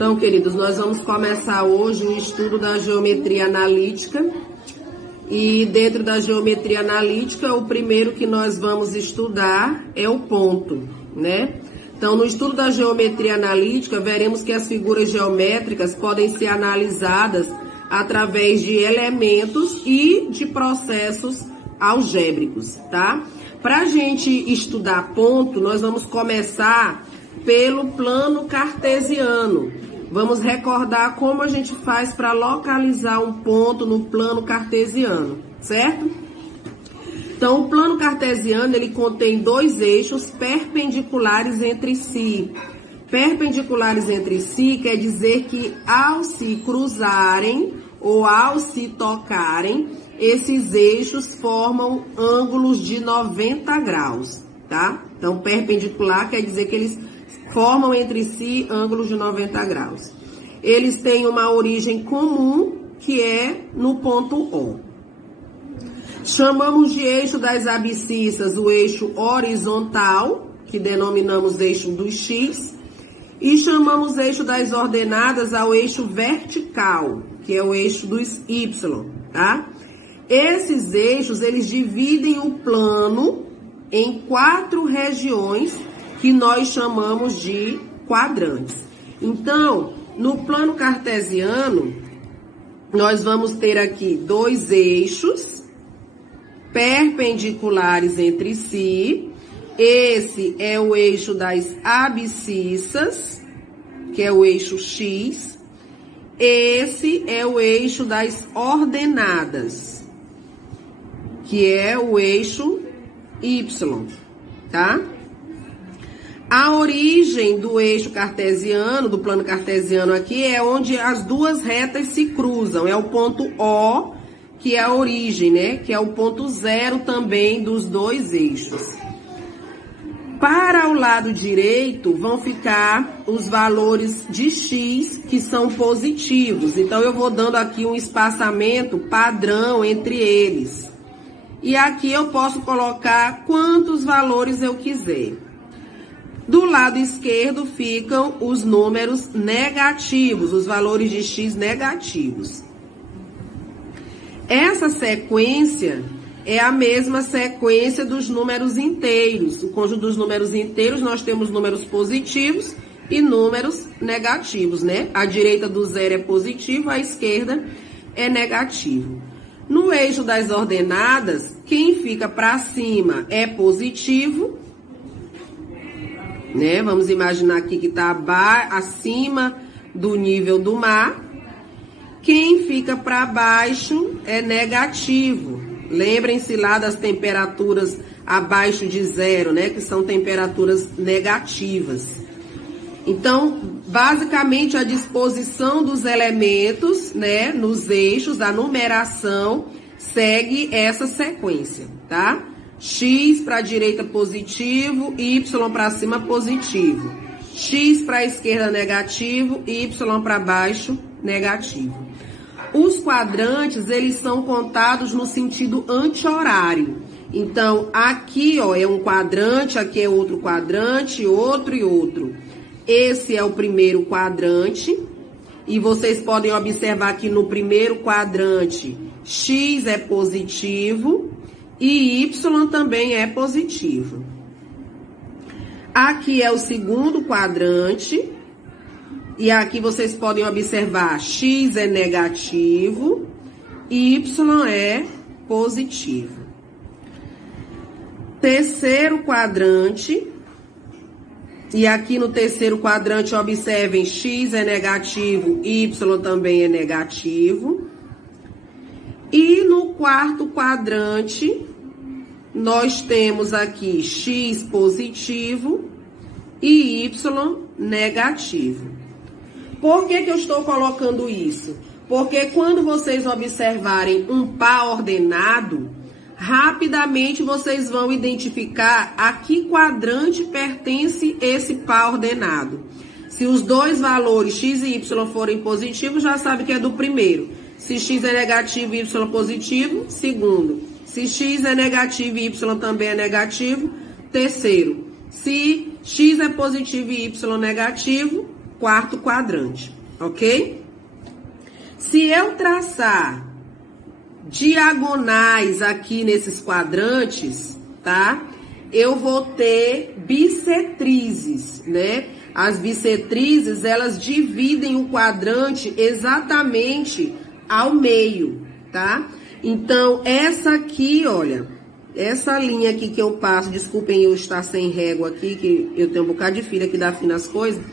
Então, queridos, nós vamos começar hoje o estudo da geometria analítica. E dentro da geometria analítica, o primeiro que nós vamos estudar é o ponto, né? Então, no estudo da geometria analítica, veremos que as figuras geométricas podem ser analisadas através de elementos e de processos algébricos, tá? Para a gente estudar ponto, nós vamos começar pelo plano cartesiano. Vamos recordar como a gente faz para localizar um ponto no plano cartesiano, certo? Então, o plano cartesiano, ele contém dois eixos perpendiculares entre si. Perpendiculares entre si quer dizer que ao se cruzarem ou ao se tocarem, esses eixos formam ângulos de 90 graus, tá? Então, perpendicular quer dizer que eles formam entre si ângulos de 90 graus. Eles têm uma origem comum, que é no ponto O. Chamamos de eixo das abscissas o eixo horizontal, que denominamos eixo do X, e chamamos eixo das ordenadas ao eixo vertical, que é o eixo dos Y, tá? Esses eixos, eles dividem o plano em 4 regiões, que nós chamamos de quadrantes. Então, no plano cartesiano, nós vamos ter aqui dois eixos perpendiculares entre si. Esse é o eixo das abscissas, que é o eixo X. Esse é o eixo das ordenadas, que é o eixo Y, tá? A origem do eixo cartesiano, do plano cartesiano aqui, é onde as duas retas se cruzam. É o ponto O, que é a origem, né? Que é o ponto zero também dos dois eixos. Para o lado direito, vão ficar os valores de X, que são positivos. Então, eu vou dando aqui um espaçamento padrão entre eles. E aqui eu posso colocar quantos valores eu quiser. Do lado esquerdo ficam os números negativos, os valores de X negativos. Essa sequência é a mesma sequência dos números inteiros. O conjunto dos números inteiros, nós temos números positivos e números negativos, né? A direita do zero é positivo, a esquerda é negativo. No eixo das ordenadas, quem fica para cima é positivo, né? Vamos imaginar aqui que está acima do nível do mar. Quem fica para baixo é negativo. Lembrem-se lá das temperaturas abaixo de zero, né? Que são temperaturas negativas. Então, basicamente, a disposição dos elementos, né? Nos eixos, a numeração segue essa sequência, tá? X para a direita positivo, Y para cima positivo. X para a esquerda negativo, Y para baixo negativo. Os quadrantes, eles são contados no sentido anti-horário. Então, aqui, ó, é um quadrante, aqui é outro quadrante, outro e outro. Esse é o primeiro quadrante. E vocês podem observar que no primeiro quadrante, X é positivo. E Y também é positivo. Aqui é o segundo quadrante. E aqui vocês podem observar, X é negativo, Y é positivo. Terceiro quadrante. E aqui no terceiro quadrante, observem, X é negativo, Y também é negativo. E no quarto quadrante, nós temos aqui X positivo e Y negativo. Por que eu estou colocando isso? Porque quando vocês observarem um par ordenado, rapidamente vocês vão identificar a que quadrante pertence esse par ordenado. Se os dois valores X e Y forem positivos, já sabe que é do primeiro. Se X é negativo e Y positivo, segundo. Se X é negativo e Y também é negativo, terceiro. Se X é positivo e Y negativo, quarto quadrante, ok? Se eu traçar diagonais aqui nesses quadrantes, tá? Eu vou ter bissetrizes, né? As bissetrizes, elas dividem o quadrante exatamente ao meio, tá? Então, essa aqui, olha, essa linha aqui que eu passo, desculpem eu estar sem régua aqui, que eu tenho um bocado de filha que dá fim nas coisas.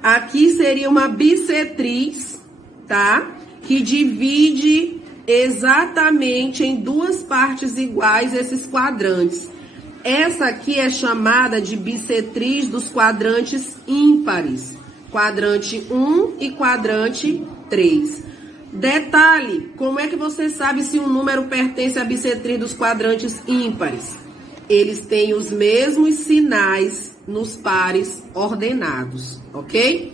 Aqui seria uma bissetriz, tá? Que divide exatamente em duas partes iguais esses quadrantes. Essa aqui é chamada de bissetriz dos quadrantes ímpares. Quadrante 1 e quadrante 3. Detalhe, como é que você sabe se um número pertence à bissetriz dos quadrantes ímpares? Eles têm os mesmos sinais nos pares ordenados, ok?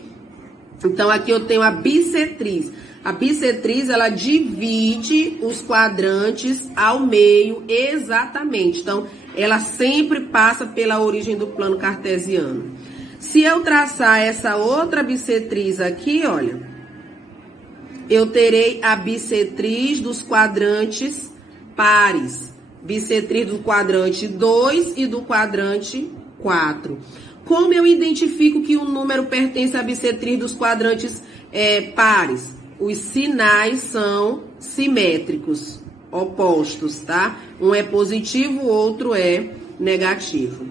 Então, aqui eu tenho a bissetriz. A bissetriz, ela divide os quadrantes ao meio exatamente. Então, ela sempre passa pela origem do plano cartesiano. Se eu traçar essa outra bissetriz aqui, olha, eu terei a bissetriz dos quadrantes pares. Bissetriz do quadrante 2 e do quadrante 4. Como eu identifico que um número pertence à bissetriz dos quadrantes pares? Os sinais são simétricos, opostos, tá? Um é positivo, o outro é negativo.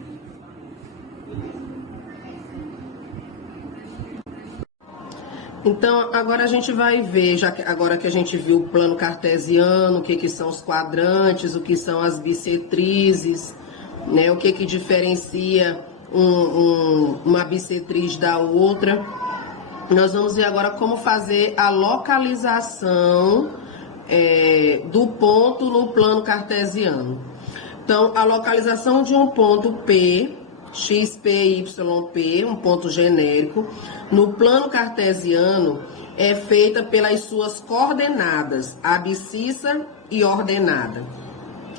Então, agora a gente vai ver, agora que a gente viu o plano cartesiano, o que são os quadrantes, o que são as bissetrizes, né? O que diferencia uma bissetriz da outra. Nós vamos ver agora como fazer a localização do ponto no plano cartesiano. Então, a localização de um ponto P, x, P, y, P, um ponto genérico, no plano cartesiano é feita pelas suas coordenadas, abscissa e ordenada.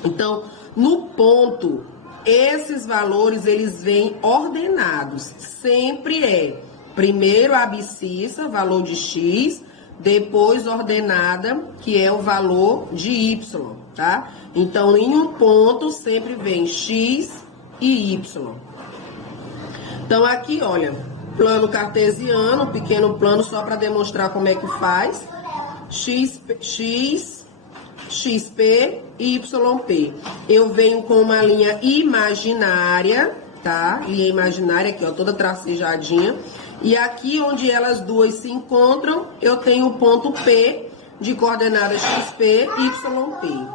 Então, no ponto, esses valores, eles vêm ordenados. Sempre é primeiro a abscissa, valor de x, depois ordenada, que é o valor de y, tá? Então, em um ponto, sempre vem x e y. Então, aqui, olha, plano cartesiano, pequeno plano, só para demonstrar como é que faz. XP e YP. Eu venho com uma linha imaginária, tá? Linha imaginária aqui, ó, toda tracejadinha. E aqui onde elas duas se encontram, eu tenho o ponto P de coordenadas XP e YP.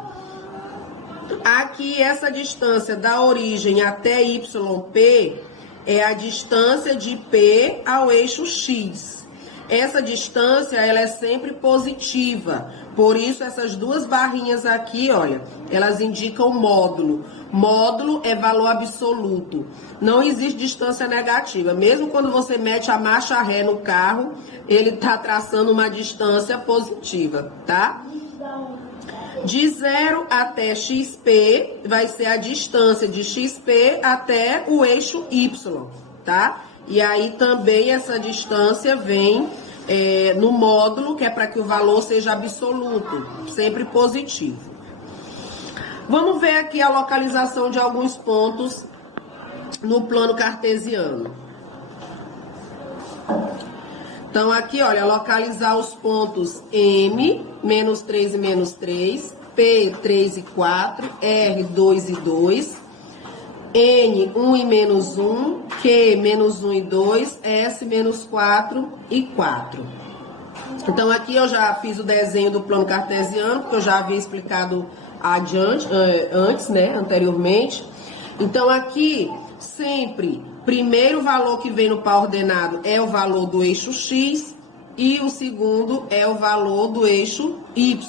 Aqui essa distância da origem até YP é a distância de P ao eixo X. Essa distância, ela é sempre positiva. Por isso, essas duas barrinhas aqui, olha, elas indicam módulo. Módulo é valor absoluto. Não existe distância negativa. Mesmo quando você mete a marcha ré no carro, ele está traçando uma distância positiva, tá? De 0 até XP vai ser a distância de XP até o eixo Y, tá? E aí também essa distância vem no módulo, que é para que o valor seja absoluto, sempre positivo. Vamos ver aqui a localização de alguns pontos no plano cartesiano. Então, aqui, olha, localizar os pontos M, menos 3 e menos 3, P, 3 e 4, R, 2 e 2, N, 1 e menos 1, Q, menos 1 e 2, S, menos 4 e 4. Então, aqui eu já fiz o desenho do plano cartesiano, porque eu já havia explicado antes, né, anteriormente. Então, aqui, sempre, primeiro valor que vem no par ordenado é o valor do eixo X e o segundo é o valor do eixo Y,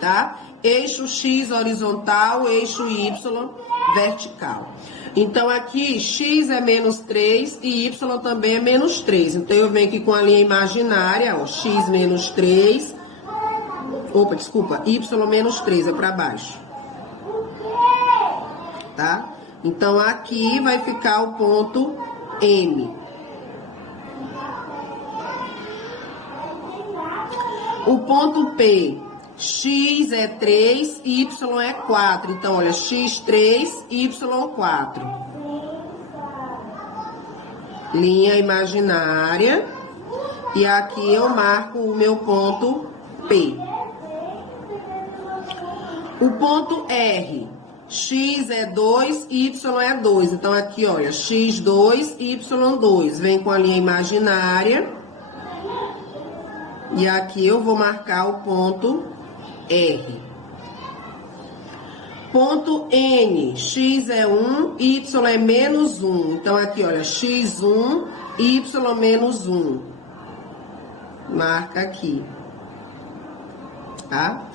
tá? Eixo X horizontal, eixo Y vertical. Então, aqui, X é menos 3 e Y também é menos 3. Então, eu venho aqui com a linha imaginária, ó, X menos 3. Opa, desculpa, Y menos 3 é para baixo. Tá? Então, aqui vai ficar o ponto M. O ponto P, x é 3, y é 4. Então, olha, x3, y4. Linha imaginária. E aqui eu marco o meu ponto P. O ponto R, x é 2, y é 2. Então, aqui, olha, x2, y2. Vem com a linha imaginária. E aqui eu vou marcar o ponto R. Ponto N, x é 1, y é menos 1. Então, aqui, olha, x1, y menos 1. Marca aqui. Tá?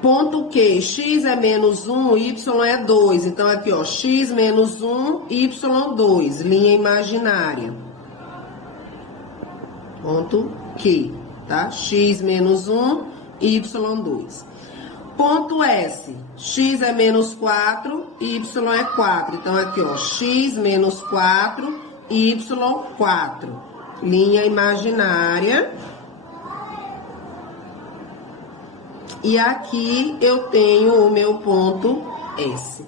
Ponto Q, x é menos 1, y é 2. Então, aqui, ó, x menos 1, y2. Linha imaginária. Ponto Q, tá? X menos 1, y2. Ponto S, x é menos 4, y é 4. Então, aqui, ó, x menos 4, y4. Linha imaginária. E aqui eu tenho o meu ponto S.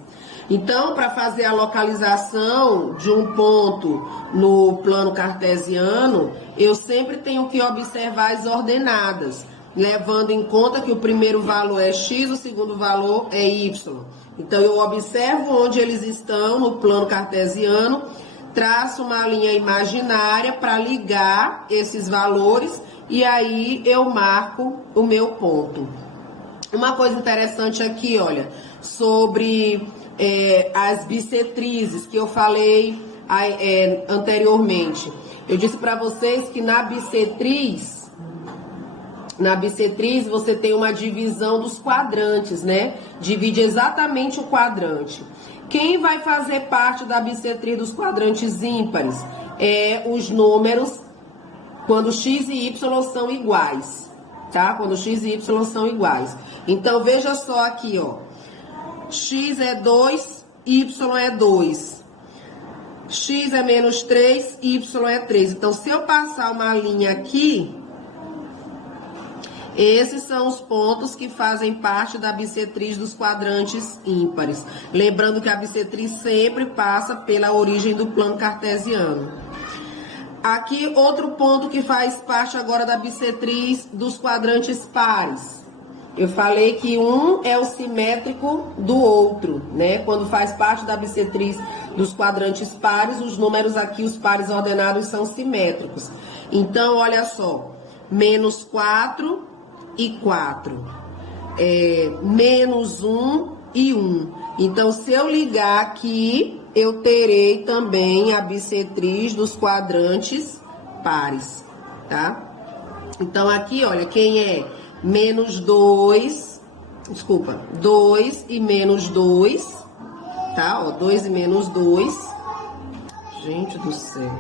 Então, para fazer a localização de um ponto no plano cartesiano, eu sempre tenho que observar as ordenadas, levando em conta que o primeiro valor é x, o segundo valor é y. Então, eu observo onde eles estão no plano cartesiano, traço uma linha imaginária para ligar esses valores e aí eu marco o meu ponto. Uma coisa interessante aqui, olha, sobre as bissetrizes que eu falei anteriormente. Eu disse para vocês que na bissetriz você tem uma divisão dos quadrantes, né? Divide exatamente o quadrante. Quem vai fazer parte da bissetriz dos quadrantes ímpares é os números quando x e y são iguais. Tá? Quando x e y são iguais. Então, veja só aqui, ó. X é 2, y é 2. X é menos 3, y é 3. Então, se eu passar uma linha aqui, esses são os pontos que fazem parte da bissetriz dos quadrantes ímpares. Lembrando que a bissetriz sempre passa pela origem do plano cartesiano. Aqui, outro ponto que faz parte agora da bissetriz dos quadrantes pares. Eu falei que um é o simétrico do outro, né? Quando faz parte da bissetriz dos quadrantes pares, os números aqui, os pares ordenados, são simétricos. Então, olha só, menos 4 e 4. Menos 1 e 1. Então, se eu ligar aqui, eu terei também a bissetriz dos quadrantes pares, tá? Então, aqui, olha, quem é menos 2, 2 e menos 2, tá? Ó, 2 e menos 2. Gente do céu.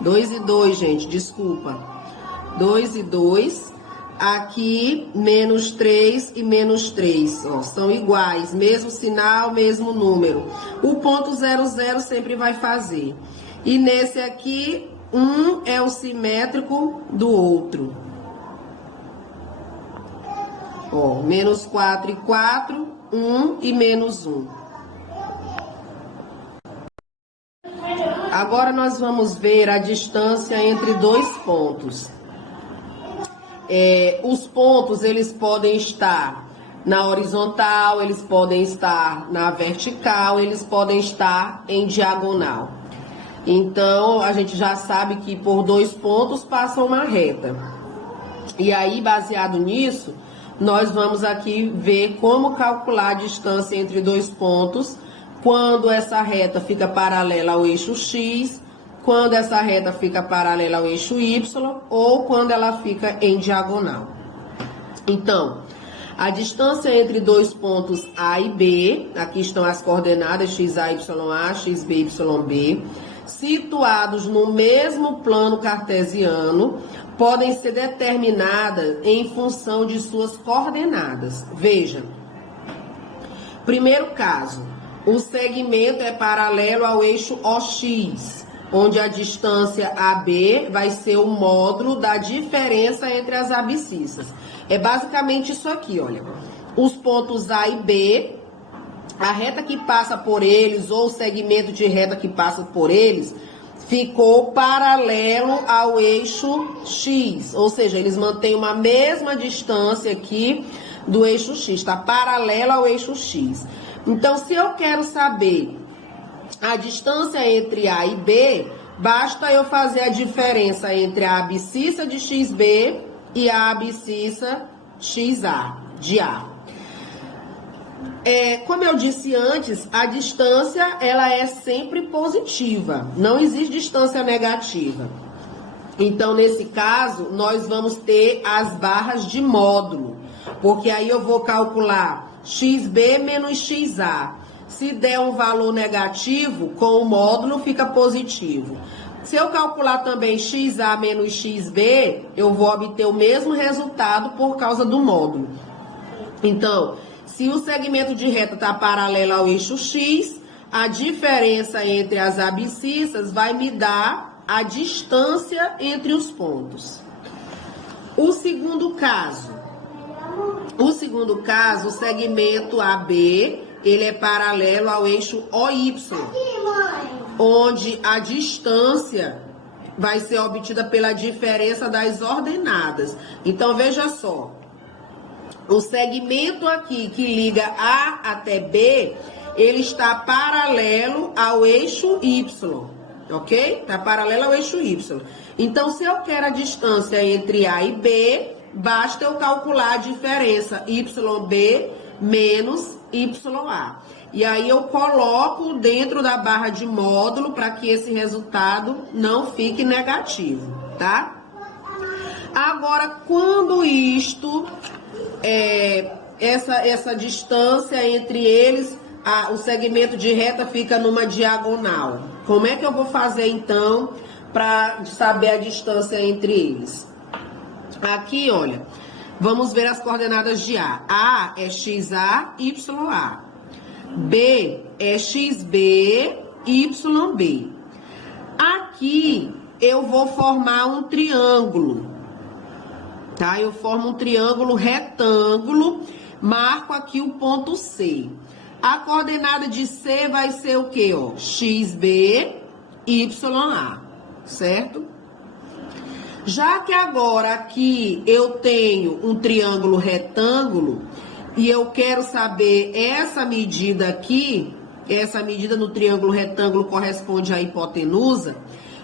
2 e 2, gente, desculpa. 2 e 2. Aqui, menos 3 e menos 3, ó, são iguais, mesmo sinal, mesmo número. O ponto 00 sempre vai fazer. E nesse aqui, um é o simétrico do outro. Ó, menos 4 e 4, 1 e menos 1. Agora nós vamos ver a distância entre dois pontos. Os pontos, eles podem estar na horizontal, eles podem estar na vertical, eles podem estar em diagonal. Então, a gente já sabe que por dois pontos passa uma reta. E aí, baseado nisso, nós vamos aqui ver como calcular a distância entre dois pontos, quando essa reta fica paralela ao eixo X, quando essa reta fica paralela ao eixo Y ou quando ela fica em diagonal. Então, a distância entre dois pontos A e B, aqui estão as coordenadas XA, YA, XB, YB, situados no mesmo plano cartesiano, podem ser determinadas em função de suas coordenadas. Veja, primeiro caso, o segmento é paralelo ao eixo OX. onde a distância AB vai ser o módulo da diferença entre as abscissas. É basicamente isso aqui, olha. Os pontos A e B, a reta que passa por eles, ou o segmento de reta que passa por eles, ficou paralelo ao eixo X, ou seja, eles mantêm uma mesma distância aqui do eixo X, está paralelo ao eixo X. Então, se eu quero saber a distância entre A e B, basta eu fazer a diferença entre a abscissa de XB e a abscissa XA, de A. Como eu disse antes, a distância ela é sempre positiva, não existe distância negativa. Então, nesse caso, nós vamos ter as barras de módulo, porque aí eu vou calcular XB menos XA. Se der um valor negativo, com o módulo fica positivo. Se eu calcular também XA menos XB, eu vou obter o mesmo resultado por causa do módulo. Então, se o segmento de reta está paralelo ao eixo X, a diferença entre as abscissas vai me dar a distância entre os pontos. O segundo caso, o segmento AB, ele é paralelo ao eixo OY, onde a distância vai ser obtida pela diferença das ordenadas. Então, veja só. O segmento aqui que liga A até B, ele está paralelo ao eixo Y, ok? Está paralelo ao eixo Y. Então, se eu quero a distância entre A e B, basta eu calcular a diferença YB menos YA. E aí eu coloco dentro da barra de módulo para que esse resultado não fique negativo, tá? Agora, quando isto... essa distância entre eles, o segmento de reta fica numa diagonal. Como é que eu vou fazer então para saber a distância entre eles? Aqui, olha, vamos ver as coordenadas de A. A é XA, YA. B é XB, YB. Aqui eu vou formar um triângulo. Tá? Eu formo um triângulo retângulo, marco aqui o ponto C. A coordenada de C vai ser o quê? Ó? XB, YA, certo? Já que agora aqui eu tenho um triângulo retângulo e eu quero saber essa medida aqui, essa medida no triângulo retângulo corresponde à hipotenusa,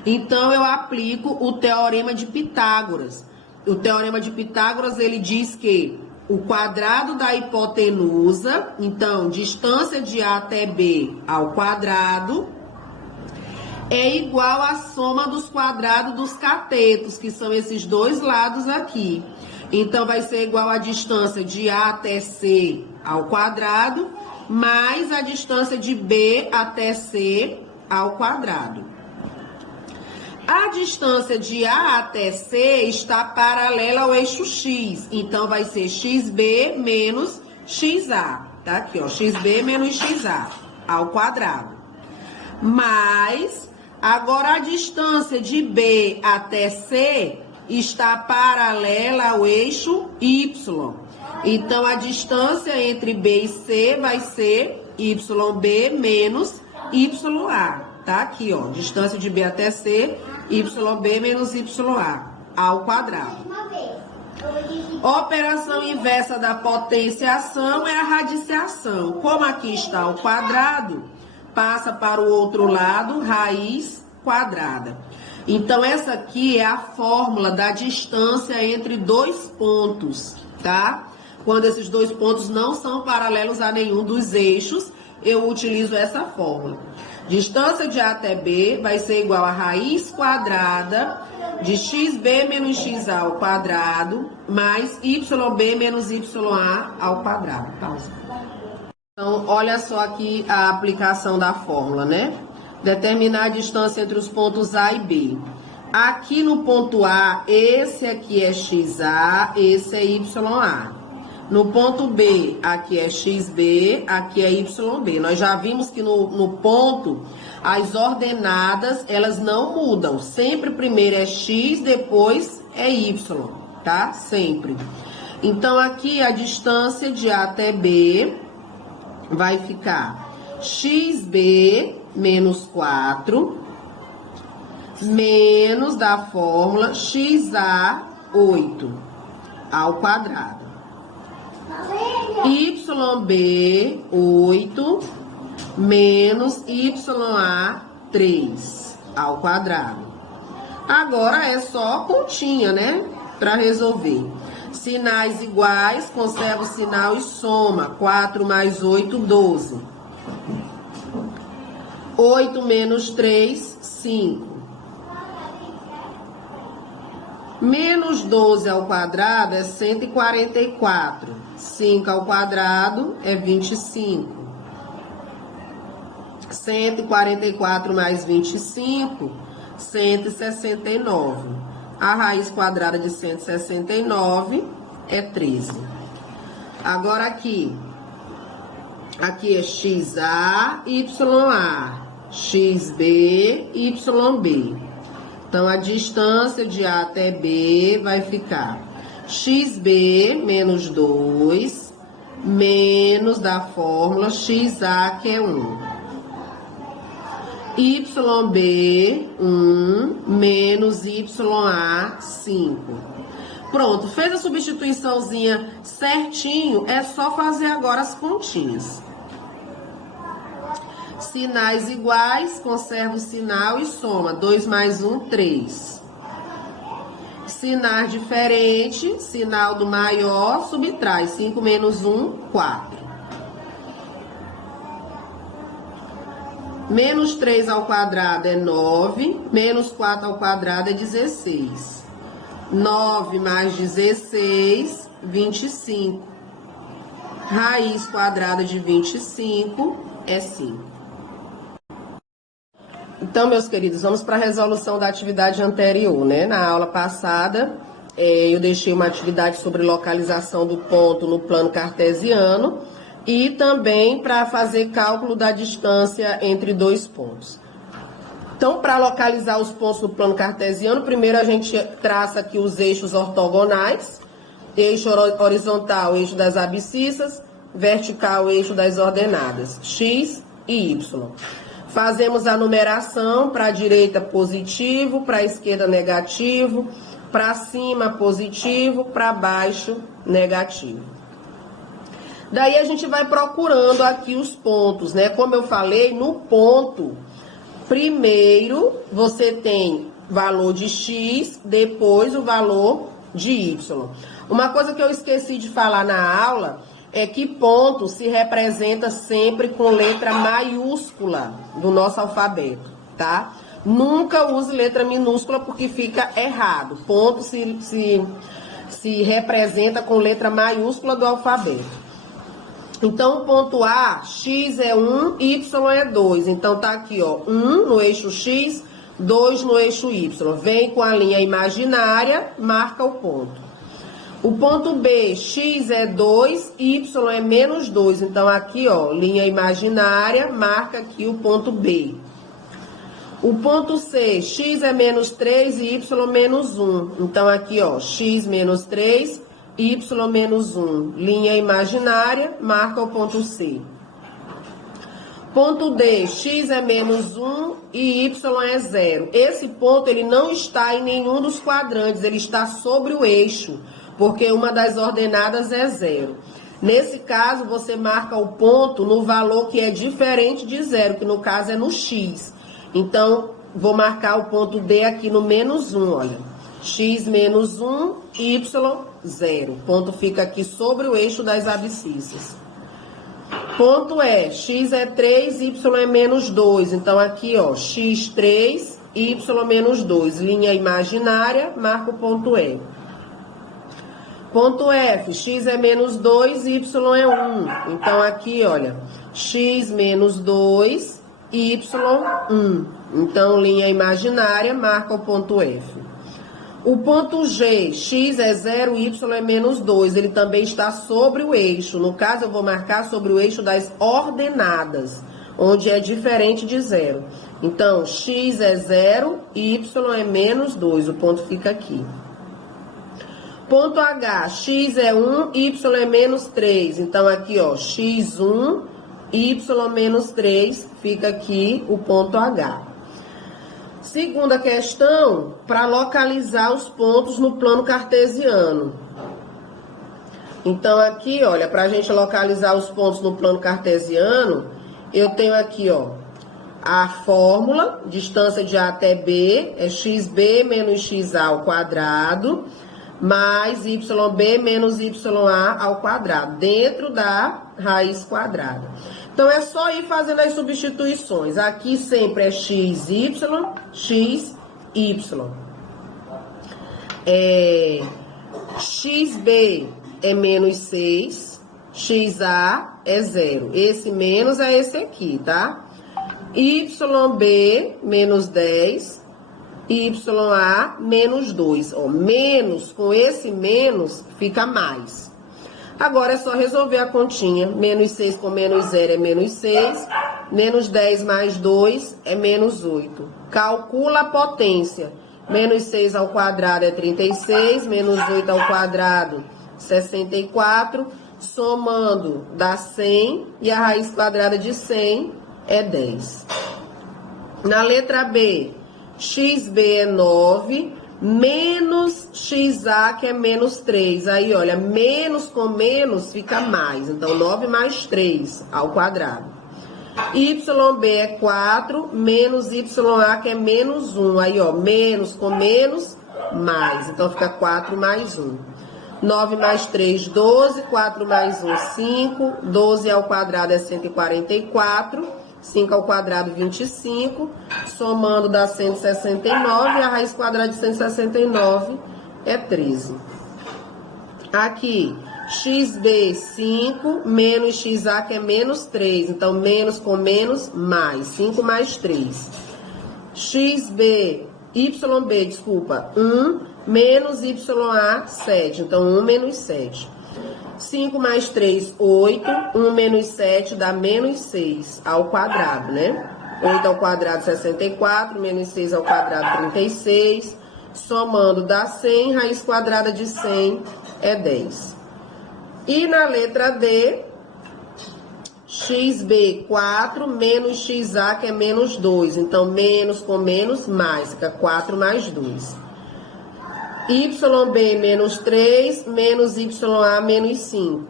então eu aplico o teorema de Pitágoras. O teorema de Pitágoras, ele diz que o quadrado da hipotenusa, então, distância de A até B ao quadrado, é igual à soma dos quadrados dos catetos, que são esses dois lados aqui. Então, vai ser igual à distância de A até C ao quadrado, mais a distância de B até C ao quadrado. A distância de A até C está paralela ao eixo X, então vai ser XB menos XA, tá aqui, ó, XB menos XA ao quadrado. Mas, agora a distância de B até C está paralela ao eixo Y. Então, a distância entre B e C vai ser YB menos YA, tá aqui, ó, distância de B até C, YB menos YA ao quadrado. Operação inversa da potenciação é a radiciação. Como aqui está o quadrado, passa para o outro lado, raiz quadrada. Então, essa aqui é a fórmula da distância entre dois pontos, tá? Quando esses dois pontos não são paralelos a nenhum dos eixos, eu utilizo essa fórmula. Distância de A até B vai ser igual a raiz quadrada de XB menos XA ao quadrado, mais YB menos YA ao quadrado. Pausa. Então, olha só aqui a aplicação da fórmula, né? Determinar a distância entre os pontos A e B. Aqui no ponto A, esse aqui é XA, esse é YA. No ponto B, aqui é XB, aqui é YB. Nós já vimos que no ponto, as ordenadas, elas não mudam. Sempre primeiro é X, depois é Y, tá? Sempre. Então, aqui a distância de A até B vai ficar XB menos 4, menos da fórmula XA 8 ao quadrado. YB 8 menos YA 3 ao quadrado. Agora é só continha, né? Para resolver. Sinais iguais, conserva o sinal e soma. 4 mais 8, 12. 8 menos 3, 5. Menos 12 ao quadrado é 144. 5 ao quadrado é 25. 144 mais 25, 169. A raiz quadrada de 169 é 13. Agora aqui é XA, YA, XB, YB. Então, a distância de A até B vai ficar XB menos 2, menos da fórmula XA, que é 1. YB, 1, menos YA, 5. Pronto, fez a substituiçãozinha certinho, é só fazer agora as continhas. Sinais iguais, conserva o sinal e soma. 2 mais 1, 3. Sinais diferentes, sinal do maior, subtrai. 5 menos 1, 4. Menos 3 ao quadrado é 9, menos 4 ao quadrado é 16. 9 mais 16, 25. Raiz quadrada de 25 é 5. Então, meus queridos, vamos para a resolução da atividade anterior, né? Na aula passada, eu deixei uma atividade sobre localização do ponto no plano cartesiano e também para fazer cálculo da distância entre dois pontos. Então, para localizar os pontos no plano cartesiano, primeiro a gente traça aqui os eixos ortogonais, eixo horizontal, eixo das abscissas, vertical, eixo das ordenadas, x e y. Fazemos a numeração, para a direita positivo, para a esquerda negativo, para cima positivo, para baixo negativo. Daí a gente vai procurando aqui os pontos, né? Como eu falei, no ponto, primeiro você tem valor de x, depois o valor de y. Uma coisa que eu esqueci de falar na aula é que ponto se representa sempre com letra maiúscula do nosso alfabeto, tá? Nunca use letra minúscula porque fica errado. Ponto se representa com letra maiúscula do alfabeto. Então, ponto A, x é 1, y é 2. Então, tá aqui, ó, 1 no eixo x, 2 no eixo y. Vem com a linha imaginária, marca o ponto. O ponto B, x é 2, y é menos 2. Então, aqui, ó, linha imaginária, marca aqui o ponto B. O ponto C, x é menos 3 e y menos 1. Então, aqui, ó, x menos 3, y menos 1. Linha imaginária, marca o ponto C. Ponto D, x é menos 1 e y é 0. Esse ponto, ele não está em nenhum dos quadrantes, ele está sobre o eixo, porque uma das ordenadas é 0. Nesse caso, você marca o ponto no valor que é diferente de 0, que no caso é no x. Então, vou marcar o ponto D aqui no menos 1, olha. X menos 1, y 0. O ponto fica aqui sobre o eixo das abscissas. Ponto E, x é 3, y é menos 2. Então, aqui, ó, x3, y menos 2. Linha imaginária, marca o ponto E. Ponto F, x é menos 2, y é 1. Então, aqui, olha, x menos 2, y 1. Então, linha imaginária, marca o ponto F. O ponto G, x é 0, y é menos 2. Ele também está sobre o eixo. No caso, eu vou marcar sobre o eixo das ordenadas, onde é diferente de 0. Então, x é 0, y é menos 2. O ponto fica aqui. Ponto H, x é 1, y é menos 3. Então, aqui, ó, x1, y menos 3, fica aqui o ponto H. Segunda questão, para localizar os pontos no plano cartesiano. Então, aqui, olha, para a gente localizar os pontos no plano cartesiano, eu tenho aqui, ó, a fórmula, distância de A até B, é xb menos xa ao quadrado, mais YB menos YA ao quadrado, dentro da raiz quadrada. Então, é só ir fazendo as substituições. Aqui sempre é XY, XY. XB é menos 6, XA é 0. Esse menos é esse aqui, tá? YB menos 10, YA menos 2. Ó, menos com esse menos fica mais. Agora é só resolver a continha. Menos 6 com menos 0 é menos 6. Menos 10 mais 2 é menos 8. Calcula a potência. Menos 6 ao quadrado é 36. Menos 8 ao quadrado, 64. Somando dá 100. E a raiz quadrada de 100 é 10. Na letra B, XB é 9. Menos XA, que é menos 3. Aí, olha, menos com menos fica mais. Então, 9 mais 3 ao quadrado. YB é 4, menos YA, que é menos 1. Aí, ó, menos com menos, mais. Então, fica 4 mais 1. 9 mais 3, 12. 4 mais 1, 5. 12 ao quadrado é 144. 5 ao quadrado, 25. Somando dá 169. E a raiz quadrada de 169 é 13. Aqui, XB 5, menos XA, que é menos 3. Então, menos com menos, mais. 5 mais 3. YB, desculpa, 1, menos YA, 7. Então, 1 menos 7. 5 mais 3, 8. 1 menos 7 dá menos 6 ao quadrado, né? 8 ao quadrado, 64. Menos 6 ao quadrado, 36. Somando dá 100. Raiz quadrada de 100 é 10. E na letra D, XB 4, menos XA, que é menos 2. Então, menos com menos, mais. Fica 4 mais 2. YB menos 3, menos YA menos 5.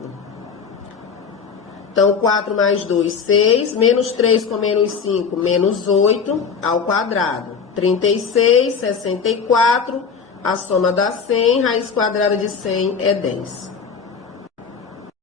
Então, 4 mais 2, 6. Menos 3 com menos 5, menos 8 ao quadrado. 36, 64. A soma dá 100. Raiz quadrada de 100 é 10.